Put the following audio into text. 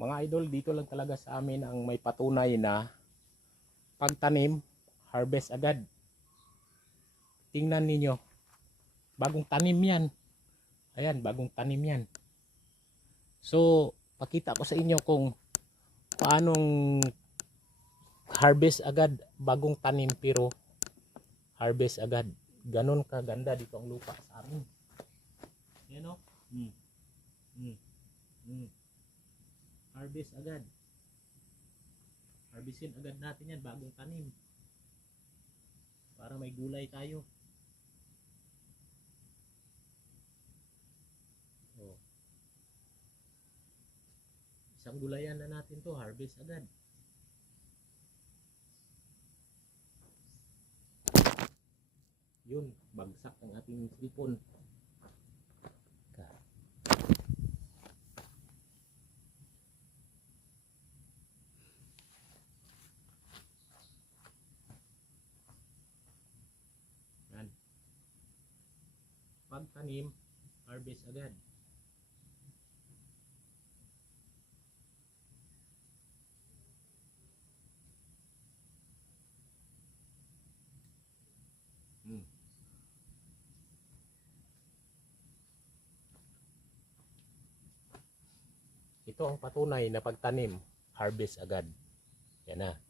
Mga idol, dito lang talaga sa amin ang may patunay na pagtanim, harvest agad. Tingnan ninyo, bagong tanim yan. Ayan, bagong tanim yan. So, pakita ko sa inyo kung paanong harvest agad, bagong tanim pero harvest agad. Ganon kaganda dito ang lupa sa amin. Ayan o. Harvest agad. Harvestin agad natin yan, bagong tanim. Para may gulay tayo. Oh. Isang gulayan na natin to, harvest agad. Yun, bagsak ang ating cellphone. Yan. Pagtanim, harvest agad. Ito ang patunay na pagtanim, harvest agad. Yan na.